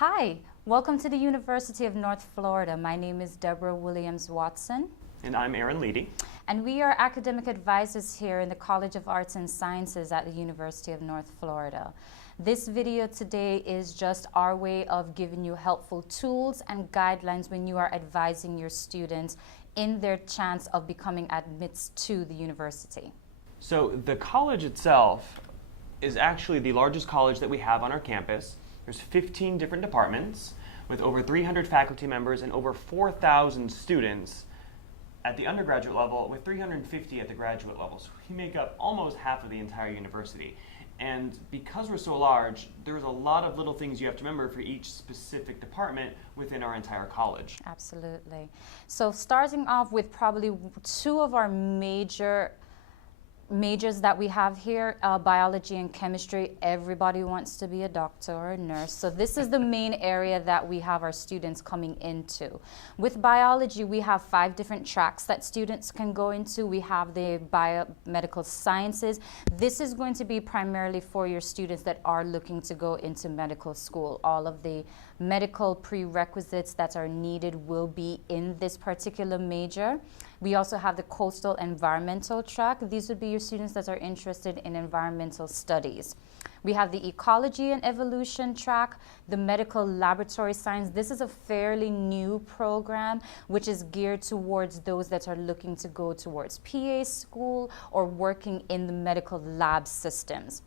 Hi, welcome to the University of North Florida. My name is Deborah Williams-Watson. And I'm Aaron Leedy. And we are academic advisors here in the College of Arts and Sciences at the University of North Florida. This video today is just our way of giving you helpful tools and guidelines when you are advising your students in their chance of becoming admits to the university. So the college itself is actually the largest college that we have on our campus. There's 15 different departments with over 300 faculty members and over 4,000 students at the undergraduate level with 350 at the graduate level. So we make up almost half of the entire university. And because we're so large, there's a lot of little things you have to remember for each specific department within our entire college. Absolutely. So starting off with probably two of our majors that we have here, biology and chemistry. Everybody wants to be a doctor or a nurse. So this is the main area that we have our students coming into. With biology, we have 5 different tracks that students can go into. We have the biomedical sciences. This is going to be primarily for your students that are looking to go into medical school. All of the medical prerequisites that are needed will be in this particular major. We also have the coastal environmental track. These would be your students that are interested in environmental studies. We have the ecology and evolution track, the medical laboratory science. This is a fairly new program which is geared towards those that are looking to go towards PA school or working in the medical lab systems.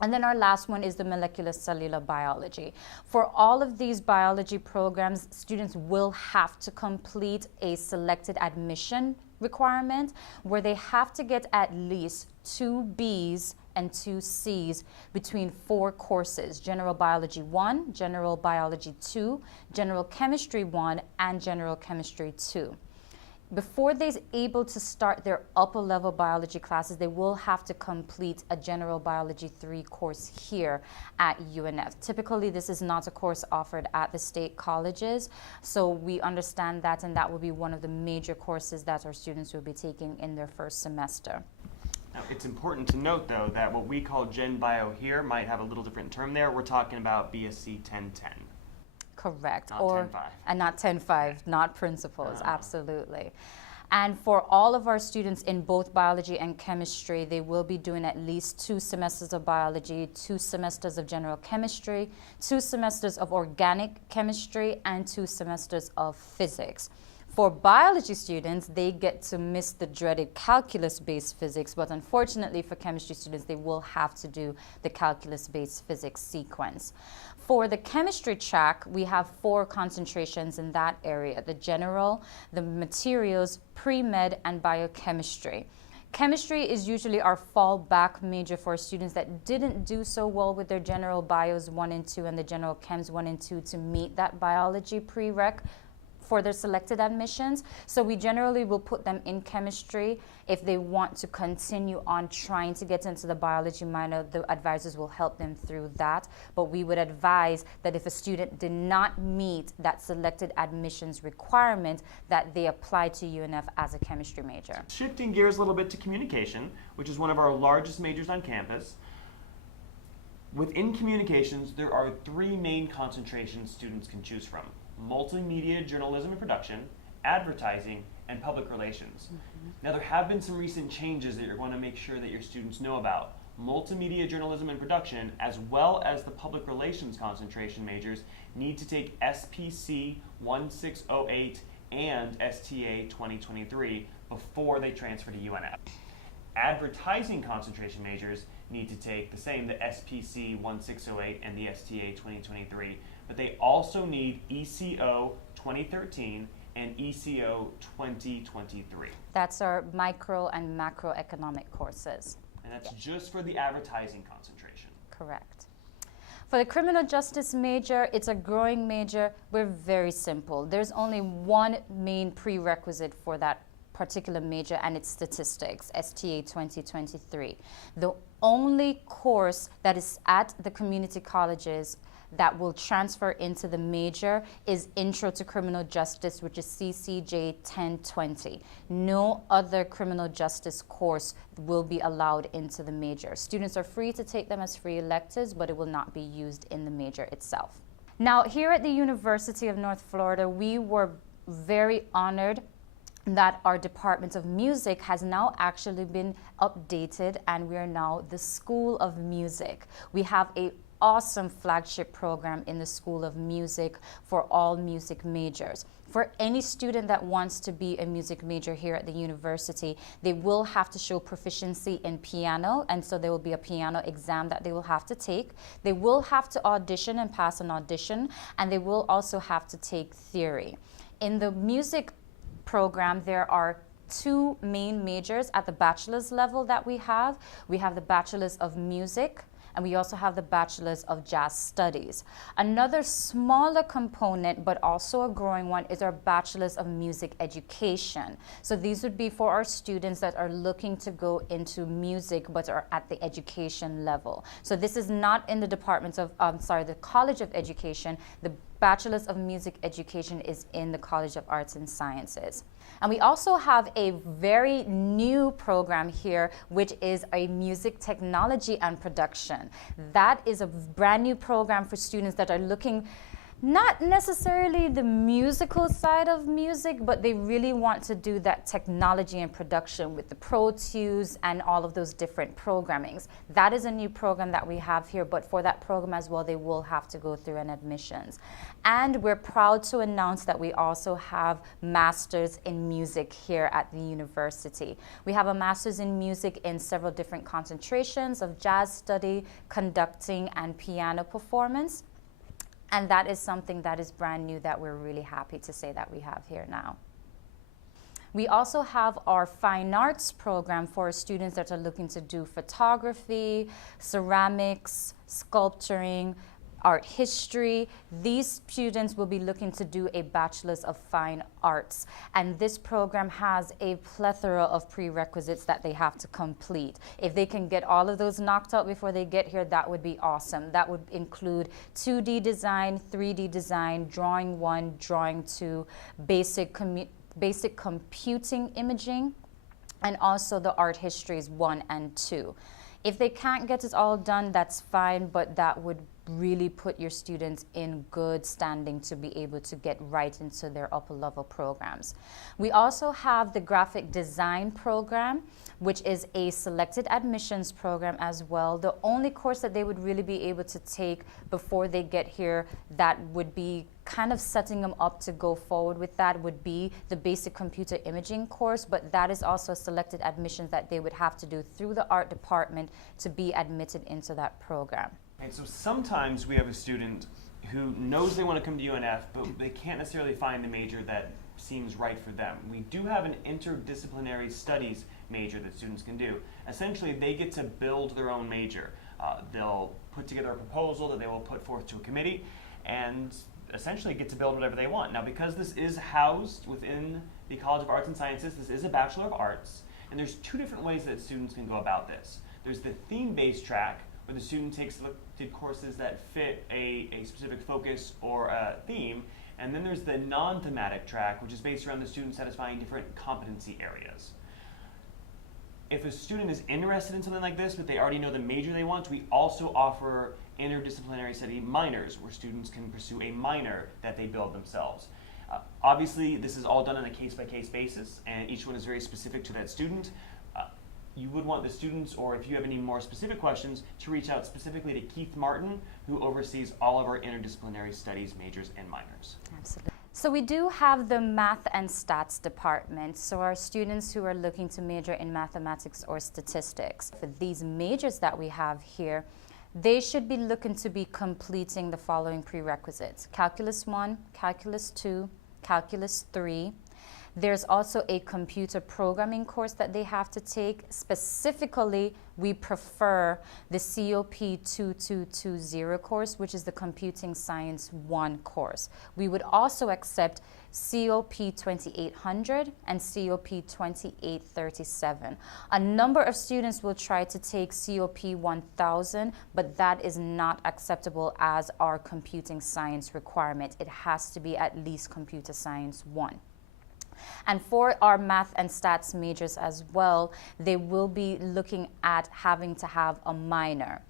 And then our last one is the molecular cellular biology. For all of these biology programs, students will have to complete a selected admission requirement where they have to get at least 2 B's and 2 C's between 4 courses: General Biology 1, General Biology 2, General Chemistry 1, and General Chemistry 2. Before they're able to start their upper level biology classes, they will have to complete a General Biology 3 course here at UNF. Typically, this is not a course offered at the state colleges, so we understand that, and that will be one of the major courses that our students will be taking in their first semester. Now, it's important to note, though, that what we call Gen Bio here might have a little different term there. We're talking about BSc 1010. Correct. Not 10-5. And not 10-5, not principals, absolutely. And for all of our students in both biology and chemistry, they will be doing at least 2 semesters of biology, 2 semesters of general chemistry, 2 semesters of organic chemistry, and 2 semesters of physics. For biology students, they get to miss the dreaded calculus-based physics, but unfortunately for chemistry students, they will have to do the calculus-based physics sequence. For the chemistry track, we have 4 concentrations in that area: the general, the materials, pre-med, and biochemistry. Chemistry is usually our fallback major for students that didn't do so well with their general bios 1 and 2 and the general chems 1 and 2 to meet that biology prereq for their selected admissions. So we generally will put them in chemistry. If they want to continue on trying to get into the biology minor, the advisors will help them through that. But we would advise that if a student did not meet that selected admissions requirement, that they apply to UNF as a chemistry major. Shifting gears a little bit to communication, which is one of our largest majors on campus. Within communications, there are 3 main concentrations students can choose from: multimedia journalism and production, advertising, and public relations. Now, there have been some recent changes that you're going to make sure that your students know about. Multimedia journalism and production, as well as the public relations concentration majors, need to take SPC 1608 and STA 2023 before they transfer to UNF. Advertising concentration majors need to take the same, the SPC 1608 and the STA 2023, but they also need ECO 2013 and ECO 2023. That's our micro and macroeconomic courses. And that's just for the advertising concentration. Correct. For the criminal justice major, it's a growing major. We're very simple. There's only one main prerequisite for that particular major, and it's statistics, STA 2023. The only course that is at the community colleges that will transfer into the major is Intro to Criminal Justice, which is CCJ 1020. No other criminal justice course will be allowed into the major. Students are free to take them as free electives, but it will not be used in the major itself. Now, here at the University of North Florida, we were very honored that our Department of Music has now actually been updated, and we are now the School of Music. We have a awesome flagship program in the School of Music for all music majors. For any student that wants to be a music major here at the university, they will have to show proficiency in piano, and so there will be a piano exam that they will have to take. They will have to audition and pass an audition, and they will also have to take theory. In the music program, there are two main majors at the bachelor's level that we have. We have the Bachelor's of Music, and we also have the Bachelor's of Jazz Studies. Another smaller component, but also a growing one, is our Bachelor's of Music Education. So these would be for our students that are looking to go into music, but are at the education level. So this is not in the Department of, the College of Education. The Bachelor's of Music Education is in the College of Arts and Sciences. And we also have a very new program here, which is a music technology and production. That is a brand new program for students that are looking not necessarily the musical side of music, but they really want to do that technology and production with the Pro Tools and all of those different programmings. That is a new program that we have here, but for that program as well, they will have to go through an admissions. And we're proud to announce that we also have Masters in Music here at the university. We have a Masters in Music in several different concentrations of jazz study, conducting, and piano performance. And that is something that is brand new that we're really happy to say that we have here now. We also have our fine arts program for students that are looking to do photography, ceramics, sculpturing, art history. These students will be looking to do a Bachelor's of Fine Arts, and this program has a plethora of prerequisites that they have to complete. If they can get all of those knocked out before they get here, that would be awesome. That would include 2D design, 3D design, drawing 1, drawing 2, basic computing imaging, and also the art histories 1 and 2. If they can't get it all done, that's fine, but that would really put your students in good standing to be able to get right into their upper level programs. We also have the graphic design program, which is a selected admissions program as well. The only course that they would really be able to take before they get here that would be kind of setting them up to go forward with that would be the basic computer imaging course, but that is also selected admissions that they would have to do through the art department to be admitted into that program. And so sometimes we have a student who knows they want to come to UNF, but they can't necessarily find the major that seems right for them. We do have an interdisciplinary studies major that students can do. Essentially, they get to build their own major. They'll put together a proposal that they will put forth to a committee and essentially get to build whatever they want. Now, because this is housed within the College of Arts and Sciences, this is a Bachelor of Arts, and there's two different ways that students can go about this. There's the theme-based track, where the student takes selected courses that fit a specific focus or a theme, and then there's the non-thematic track, which is based around the student satisfying different competency areas. If a student is interested in something like this, but they already know the major they want, we also offer interdisciplinary study minors, where students can pursue a minor that they build themselves. Obviously, this is all done on a case-by-case basis, and each one is very specific to that student. You would want the students, or if you have any more specific questions, to reach out specifically to Keith Martin, who oversees all of our interdisciplinary studies majors and minors. Absolutely. So we do have the math and stats department. So our students who are looking to major in mathematics or statistics, for these majors that we have here, they should be looking to be completing the following prerequisites: Calculus 1, Calculus 2, Calculus 3. There's also a computer programming course that they have to take. Specifically, we prefer the COP 2220 course, which is the Computing Science 1 course. We would also accept COP 2800 and COP 2837. A number of students will try to take COP 1000, but that is not acceptable as our computing science requirement. It has to be at least Computer Science 1. And for our math and stats majors as well, they will be looking at having to have a minor.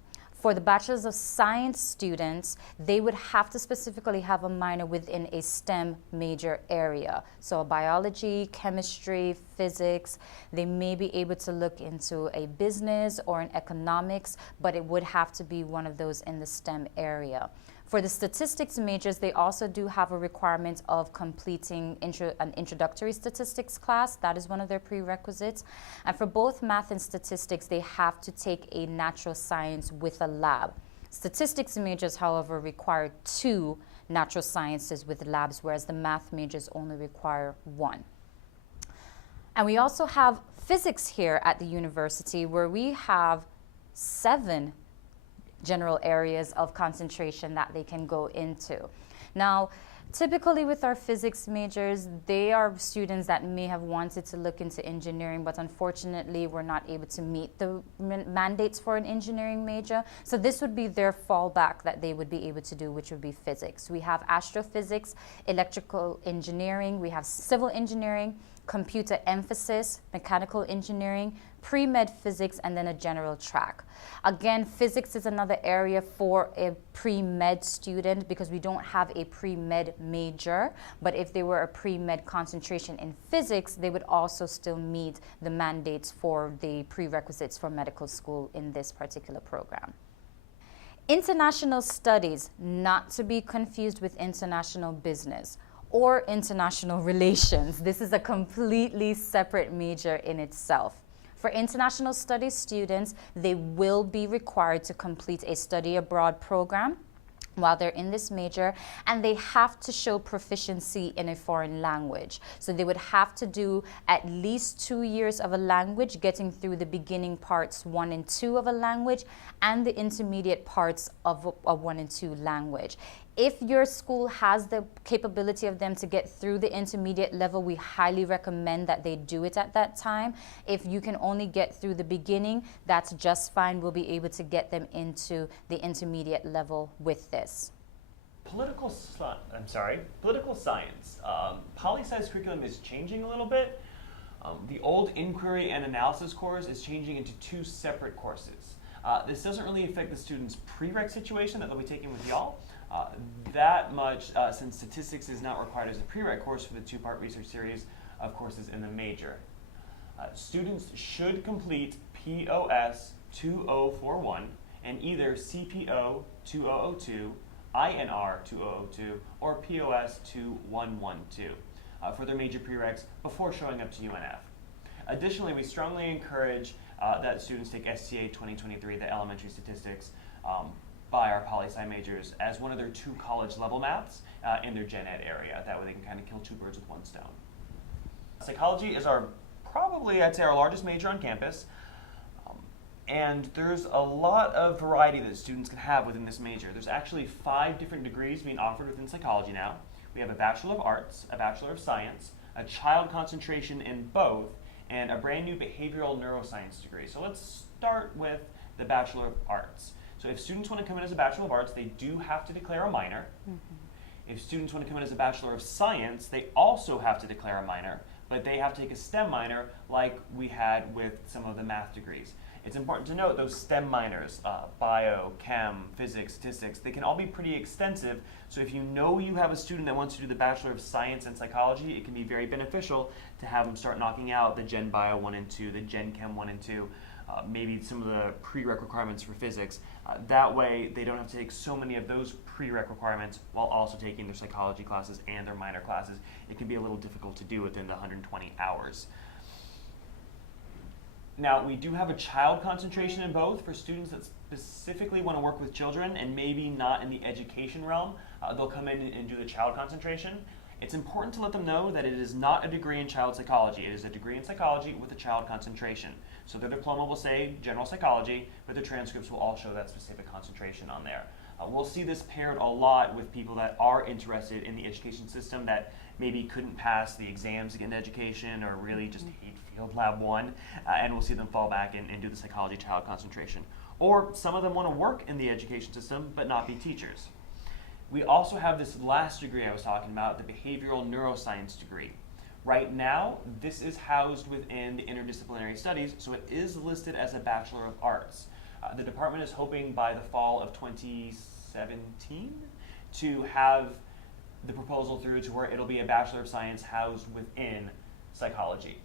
For the Bachelor's of Science students, they would have to specifically have a minor within a STEM major area. So biology, chemistry, physics. They may be able to look into a business or an economics, but it would have to be one of those in the STEM area. For the statistics majors, they also do have a requirement of completing an introductory statistics class. That is one of their prerequisites. And for both math and statistics, they have to take a natural science with a lab. Statistics majors, however, require 2 natural sciences with labs, whereas the math majors only require 1. And we also have physics here at the university, where we have 7 general areas of concentration that they can go into. Now, typically with our physics majors, they are students that may have wanted to look into engineering, but unfortunately were not able to meet the mandates for an engineering major. So this would be their fallback that they would be able to do, which would be physics. We have astrophysics, electrical engineering, we have civil engineering, computer emphasis, mechanical engineering, pre-med physics, and then a general track. Again, physics is another area for a pre-med student because we don't have a pre-med major, but if they were a pre-med concentration in physics, they would also still meet the mandates for the prerequisites for medical school in this particular program. International studies, not to be confused with international business or international relations. This is a completely separate major in itself. For international studies students, they will be required to complete a study abroad program while they're in this major, and they have to show proficiency in a foreign language. So they would have to do at least 2 years of a language, getting through the beginning parts 1 and 2 of a language and the intermediate parts of a 1 and 2 language. If your school has the capability of them to get through the intermediate level, we highly recommend that they do it at that time. If you can only get through the beginning, that's just fine. We'll be able to get them into the intermediate level with this. Political science. Poli-sci's curriculum is changing a little bit. The old inquiry and analysis course is changing into 2 separate courses. This doesn't really affect the students' prereq situation that they'll be taking with y'all. That much, since statistics is not required as a prereq course for the 2-part research series of courses in the major. Students should complete POS 2041 and either CPO 2002, INR 2002, or POS 2112 for their major prereqs before showing up to UNF. Additionally, we strongly encourage that students take STA 2023, the elementary statistics, by our poli-sci majors as one of their 2 college level maths in their gen ed area. That way they can kind of kill 2 birds with 1 stone. Psychology is probably, I'd say, our largest major on campus. And there's a lot of variety that students can have within this major. There's actually 5 different degrees being offered within psychology now. We have a Bachelor of Arts, a Bachelor of Science, a child concentration in both, and a brand new behavioral neuroscience degree. So let's start with the Bachelor of Arts. So if students want to come in as a Bachelor of Arts, they do have to declare a minor. If students want to come in as a Bachelor of Science, they also have to declare a minor, but they have to take a STEM minor like we had with some of the math degrees. It's important to note those STEM minors, bio, chem, physics, statistics, they can all be pretty extensive. So if you know you have a student that wants to do the Bachelor of Science and Psychology, it can be very beneficial to have them start knocking out the Gen Bio 1 and 2, the Gen Chem 1 and 2, maybe some of the prereq requirements for physics. That way they don't have to take so many of those prereq requirements while also taking their psychology classes and their minor classes. It can be a little difficult to do within the 120 hours. Now, we do have a child concentration in both for students that specifically want to work with children and maybe not in the education realm. They'll come in and do the child concentration. It's important to let them know that it is not a degree in child psychology. It is a degree in psychology with a child concentration. So their diploma will say general psychology, but the transcripts will all show that specific concentration on there. We'll see this paired a lot with people that are interested in the education system that maybe couldn't pass the exams to get into education or really just hate Field Lab 1, and we'll see them fall back and do the psychology child concentration. Or some of them want to work in the education system but not be teachers. We also have this last degree I was talking about, the behavioral neuroscience degree. Right now, this is housed within the Interdisciplinary Studies, so it is listed as a Bachelor of Arts. The department is hoping by the fall of 2017 to have the proposal through to where it'll be a Bachelor of Science housed within psychology.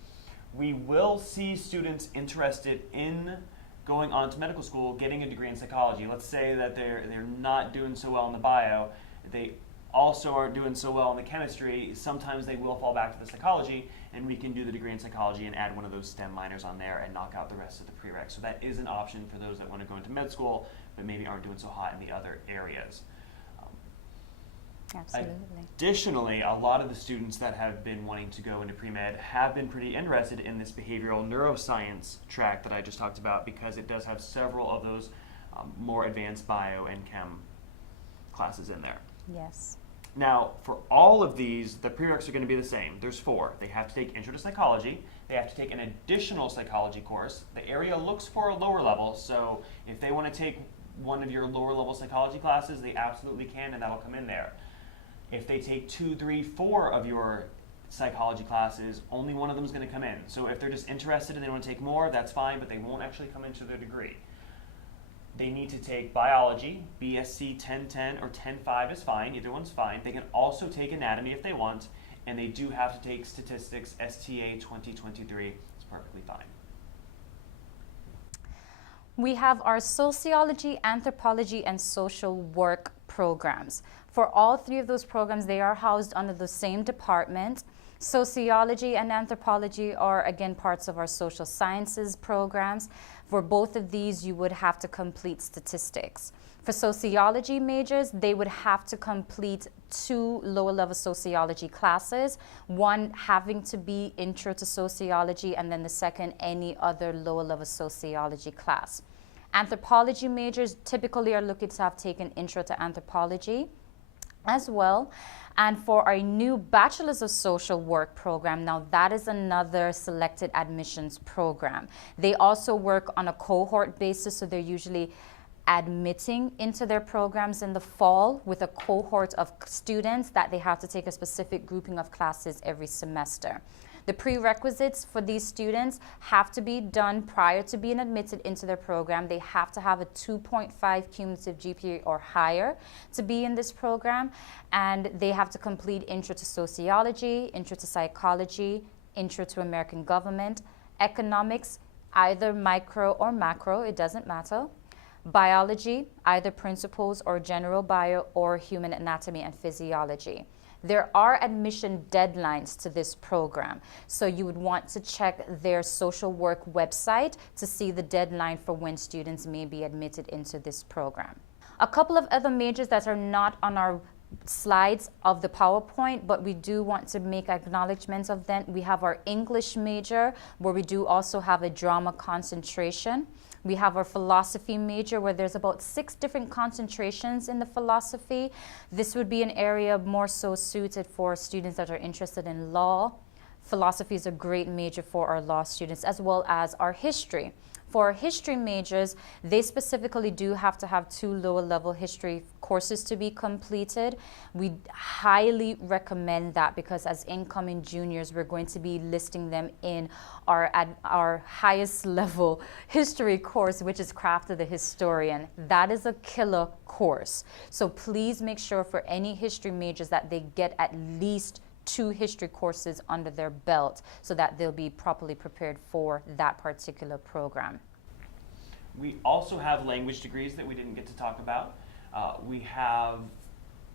We will see students interested in going on to medical school, getting a degree in psychology. Let's say that they're not doing so well in the bio, they also aren't doing so well in the chemistry. Sometimes they will fall back to the psychology, and we can do the degree in psychology and add one of those STEM minors on there and knock out the rest of the prereqs. So that is an option for those that want to go into med school but maybe aren't doing so hot in the other areas. Absolutely. Additionally, a lot of the students that have been wanting to go into pre-med have been pretty interested in this behavioral neuroscience track that I just talked about, because it does have several of those more advanced bio and chem classes in there. Yes. Now, for all of these, the prereqs are going to be the same. There's 4. They have to take Intro to Psychology. They have to take an additional psychology course. The area looks for a lower level, so if they want to take one of your lower level psychology classes, they absolutely can, and that'll come in there. If they take 2, 3, 4 of your psychology classes, only one of them is going to come in. So if they're just interested and they want to take more, that's fine, but they won't actually come into their degree. They need to take biology, BSc 1010 or 10.5 is fine, either one's fine. They can also take anatomy if they want, and they do have to take statistics, STA 2023, it's perfectly fine. We have our sociology, anthropology, and social work programs. For all 3 of those programs, they are housed under the same department. Sociology and anthropology are, again, parts of our social sciences programs. For both of these, you would have to complete statistics. For sociology majors, they would have to complete 2 lower-level sociology classes, one having to be Intro to Sociology, and then the second, any other lower-level sociology class. Anthropology majors typically are looking to have taken Intro to Anthropology as well. And for our new Bachelor's of Social Work program, now that is another selected admissions program. They also work on a cohort basis, so they're usually admitting into their programs in the fall with a cohort of students that they have to take a specific grouping of classes every semester. The prerequisites for these students have to be done prior to being admitted into their program. They have to have a 2.5 cumulative GPA or higher to be in this program, and they have to complete Intro to Sociology, Intro to Psychology, Intro to American Government, Economics, either micro or macro, it doesn't matter. Biology, either Principles or General Bio or Human Anatomy and Physiology. There are admission deadlines to this program, so you would want to check their social work website to see the deadline for when students may be admitted into this program. A couple of other majors that are not on our slides of the PowerPoint, but we do want to make acknowledgments of them. We have our English major, where we do also have a drama concentration. We have our philosophy major, where there's about 6 different concentrations in the philosophy. This would be an area more so suited for students that are interested in law. Philosophy is a great major for our law students, as well as our history. For our history majors, they specifically do have to have 2 lower-level history courses to be completed. We highly recommend that, because as incoming juniors, we're going to be listing them in our highest level history course, which is Craft of the Historian. That is a killer course. So please make sure for any history majors that they get at least 2 history courses under their belt, so that they'll be properly prepared for that particular program. We also have language degrees that we didn't get to talk about. We have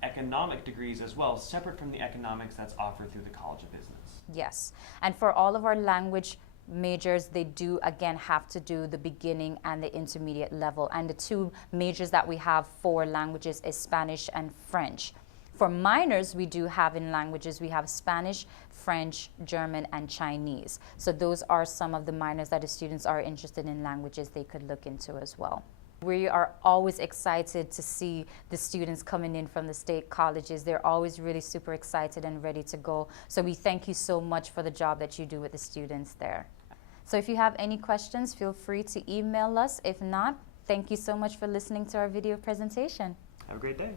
economic degrees as well, separate from the economics that's offered through the College of Business. Yes, and for all of our language majors, they do again have to do the beginning and the intermediate level, and the 2 majors that we have for languages is Spanish and French. For minors, we do have in languages, we have Spanish, French, German, and Chinese. So those are some of the minors that the students are interested in languages they could look into as well. We are always excited to see the students coming in from the state colleges. They're always really super excited and ready to go. So we thank you so much for the job that you do with the students there. So if you have any questions, feel free to email us. If not, thank you so much for listening to our video presentation. Have a great day.